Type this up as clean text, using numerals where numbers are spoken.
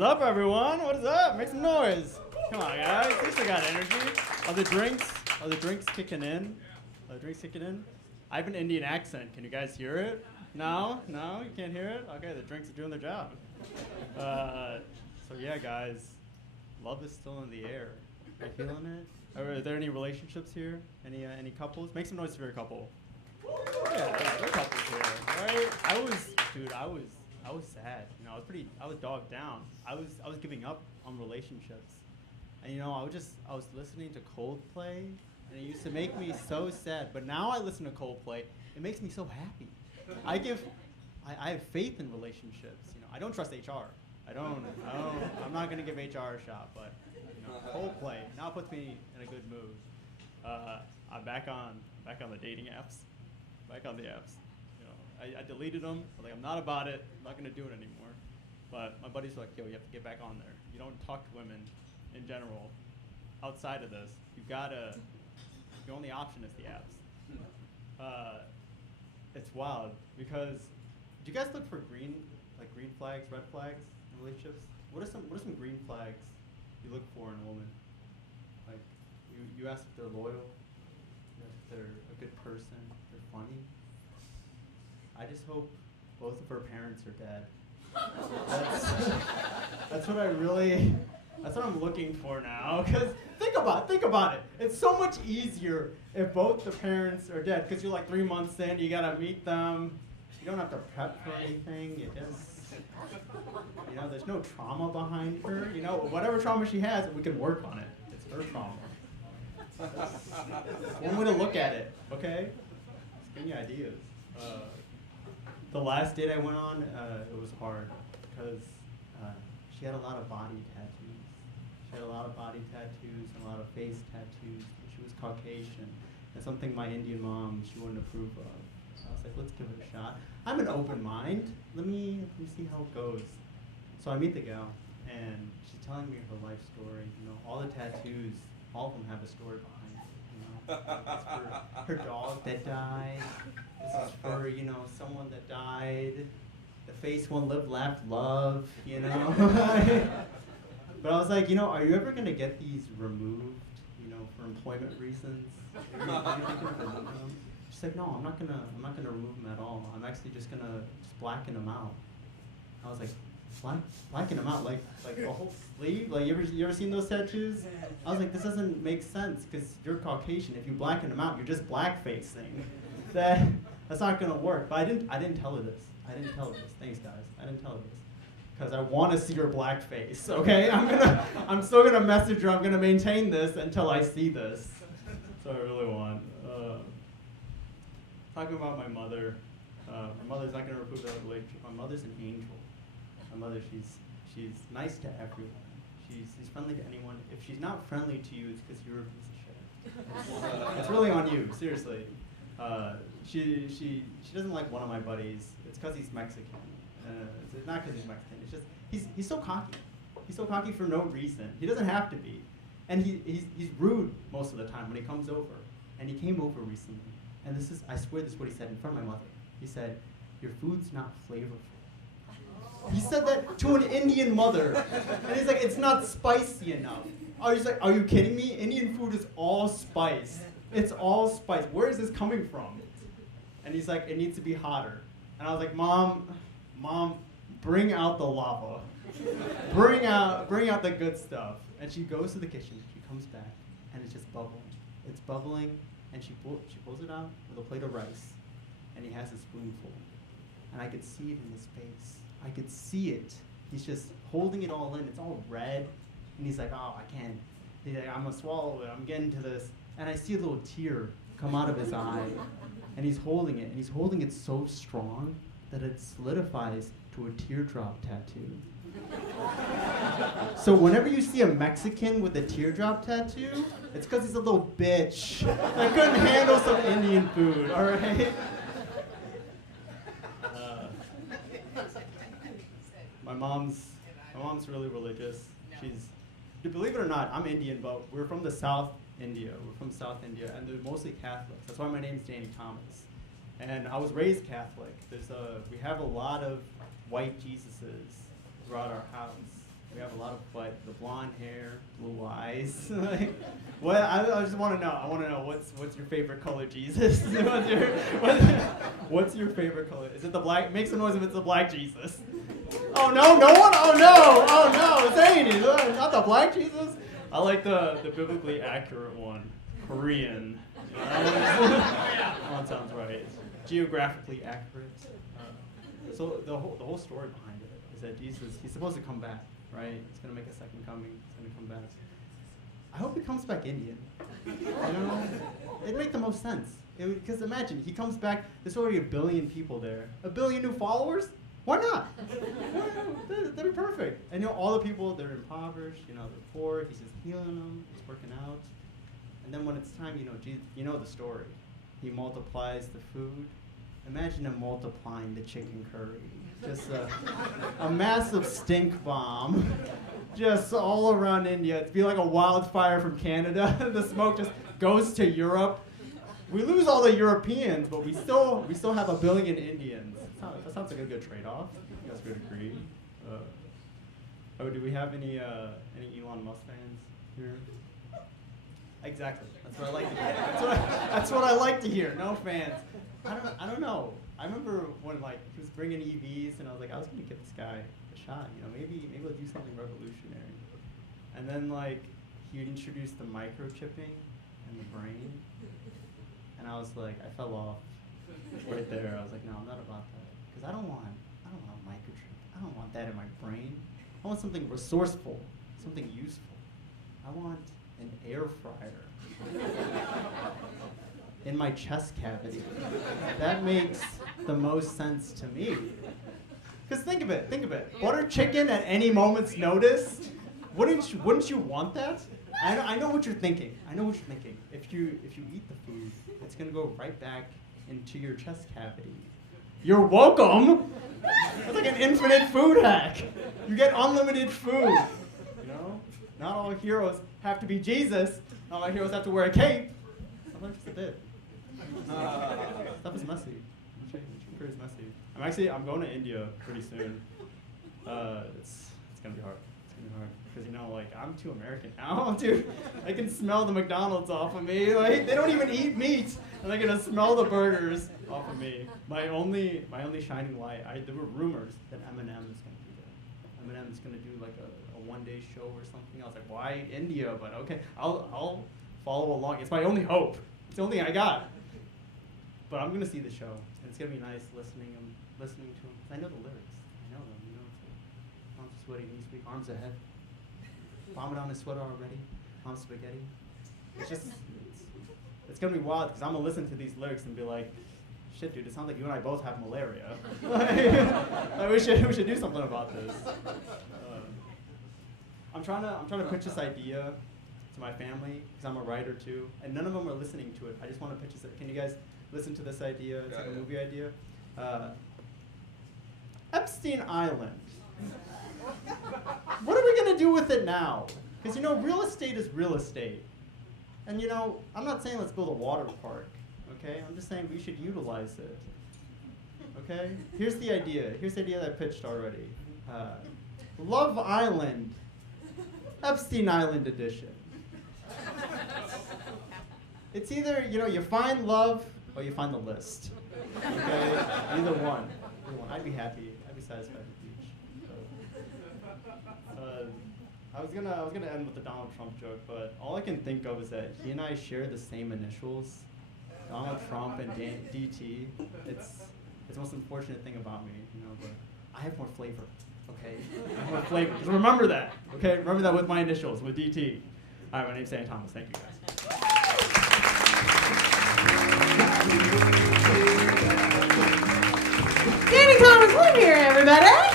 What's up, everyone? What is up? Make some noise. Come on, guys. You still got energy. Are the drinks kicking in? Are the drinks kicking in? I have an Indian accent. Can you guys hear it? No? No? You can't hear it? Okay, the drinks are doing their job. So yeah, guys. Love is still in the air. Are you feeling it? Are there any relationships here? Any couples? Make some noise for your couple. Yeah, there are couples here, right? I was sad. You know, I was dogged down. I was giving up on relationships. And you know, I was listening to Coldplay, and it used to make me so sad. But now I listen to Coldplay, it makes me so happy. I have faith in relationships. You know, I don't trust HR. I'm not gonna give HR a shot, but you know, Coldplay now puts me in a good mood. I'm back on the dating apps. Back on the apps. You know, I deleted them. I'm like, I'm not about it. I'm not gonna do it anymore. But my buddies were like, yo, you have to get back on there. You don't talk to women in general outside of this. Your only option is the apps. It's wild because do you guys look for green flags, red flags in relationships? What are some green flags you look for in a woman? Like you ask if they're loyal, if they're a good person, they're funny. I just hope both of her parents are dead. That's what I'm looking for now. Because think about it. It's so much easier if both the parents are dead. Because you're like 3 months in, you gotta meet them. You don't have to prep for anything. You just, you know, there's no trauma behind her. You know, whatever trauma she has, we can work on it. It's her trauma. One way to look at it, okay? Just give me ideas. The last date I went on, it was hard because she had a lot of body tattoos. She had a lot of body tattoos and a lot of face tattoos. She was Caucasian, and something my Indian mom, she wouldn't approve of. So I was like, let's give it a shot. I'm an open mind. Let me see how it goes. So I meet the gal, and she's telling me her life story. You know, all the tattoos, all of them have a story behind it. You know, it's for her dog that died. This is for, you know, someone that died. The face one, live, laugh, love, you know. But I was like, you know, are you ever gonna get these removed, you know, for employment reasons? Are you thinking of removing them? She's like, no, I'm not gonna remove them at all. I'm actually just gonna blacken them out. I was like, blacken them out, like a whole sleeve? Like you ever seen those tattoos? I was like, this doesn't make sense because you're Caucasian. If you blacken them out, you're just blackfacing. That's not gonna work. But I didn't tell her this. Thanks, guys. I didn't tell her this because I want to see her blackface. Okay, I'm still gonna message her. I'm gonna maintain this until I see this. So I really want. Talking about my mother. My mother's not gonna approve that relationship. My mother's an angel. My mother, she's nice to everyone. She's friendly to anyone. If she's not friendly to you, it's because you're a piece of shit. It's really on you, seriously. She doesn't like one of my buddies. It's because he's Mexican. It's not because he's Mexican. It's just he's so cocky. He's so cocky for no reason. He doesn't have to be, and he's rude most of the time when he comes over. And he came over recently, and I swear this is what he said in front of my mother. He said, "Your food's not flavorful." He said that to an Indian mother, and he's like, "It's not spicy enough." I was like, "Are you kidding me? Indian food is all spice. It's all spice. Where is this coming from?" And he's like, "It needs to be hotter." And I was like, Mom, bring out the lava. Bring out the good stuff. And she goes to the kitchen. She comes back, and it's just bubbling. It's bubbling, and she pulls it out with a plate of rice, and he has a spoonful. And I could see it in his face. I could see it. He's just holding it all in. It's all red, and he's like, "Oh, I can't. He's like, I'm gonna swallow it. I'm getting to this." And I see a little tear come out of his eye, and he's holding it, and he's holding it so strong that it solidifies to a teardrop tattoo. So whenever you see a Mexican with a teardrop tattoo, it's because he's a little bitch that couldn't handle some Indian food, all right? My mom's really religious. Believe it or not, I'm Indian, but we're from the South India. We're from South India, and they're mostly Catholics. That's why my name's Danny Thomas. And I was raised Catholic. We have a lot of white Jesuses throughout our house. We have a lot of the blonde hair, blue eyes. Like, what? I just want to know. I want to know what's your favorite color, Jesus? What's your favorite color? Is it the black? Make some noise if it's the black Jesus. Oh no, no one. Oh no, Zanies. Not the black Jesus. I like the biblically accurate one, Korean. That one sounds right. Geographically accurate. So the whole story behind it is that Jesus, he's supposed to come back, right? He's gonna make a second coming. He's gonna come back. I hope he comes back Indian. You know, it'd make the most sense. Because imagine he comes back. There's already 1 billion people there. 1 billion new followers. Why not? That'd be perfect. And all the people, they're impoverished. They're poor. He's just healing them. He's working out. And then when it's time, Jesus, the story. He multiplies the food. Imagine him multiplying the chicken curry. Just a massive stink bomb. Just all around India. It'd be like a wildfire from Canada. The smoke just goes to Europe. We lose all the Europeans, but we still have 1 billion Indians. That sounds like a good trade-off. You guys would agree. Do we have any Elon Musk fans here? Exactly. That's what I like to hear. That's what I like to hear. No fans. I don't know. I remember when he was bringing EVs, and I was like, I was gonna give this guy a shot. Maybe we'll do something revolutionary. And then he introduced the microchipping in the brain, and I was like, I fell off right there. I was like, no, I'm not about that, because I don't want a microchip. I don't want that in my brain. I want something resourceful, something useful. I want an air fryer in my chest cavity. That makes the most sense to me. Because think of it. Butter chicken at any moment's notice. Wouldn't you want that? I know what you're thinking. If you eat the food, it's gonna go right back into your chest cavity. You're welcome. That's like an infinite food hack. You get unlimited food. Not all heroes have to be Jesus. Not all heroes have to wear a cape. Sometimes just a bit. Stuff is messy. Chicken is messy. I'm going to India pretty soon. It's gonna be hard. Because I'm too American now, dude. I can smell the McDonald's off of me. They don't even eat meat, and they're gonna smell the burgers off of me. My only shining light. There were rumors that Eminem is gonna be there. Eminem is gonna do a one-day show or something. I was like, why India? But okay, I'll follow along. It's my only hope. It's the only thing I got. But I'm gonna see the show, and it's gonna be nice listening to him. I know the lyrics. I know them. Arms sweaty, knees weak, arms ahead. Vomit on his sweater already. Mom spaghetti. It's gonna be wild because I'm gonna listen to these lyrics and be like, shit, dude, it sounds like you and I both have malaria. We should do something about this. I'm trying to pitch this idea to my family because I'm a writer too, and none of them are listening to it. I just want to pitch this. Can you guys listen to this idea? It's like a movie idea. Epstein Island. What are we gonna do with it now? Because real estate is real estate, and I'm not saying let's build a water park. Okay, I'm just saying we should utilize it. Okay, here's the idea. Here's the idea that I pitched already. Love Island, Epstein Island edition. It's either you find love or you find the list. Okay, either one. I'd be happy. I'd be satisfied with each. I was gonna end with the Donald Trump joke, but all I can think of is that he and I share the same initials, Donald Trump and DT. It's the most unfortunate thing about me, but I have more flavor. Okay, I have more flavor. Just remember that. Okay, remember that with my initials, with DT. All right, my name's Sam Thomas. Thank you guys. Danny Thomas Wood here, everybody.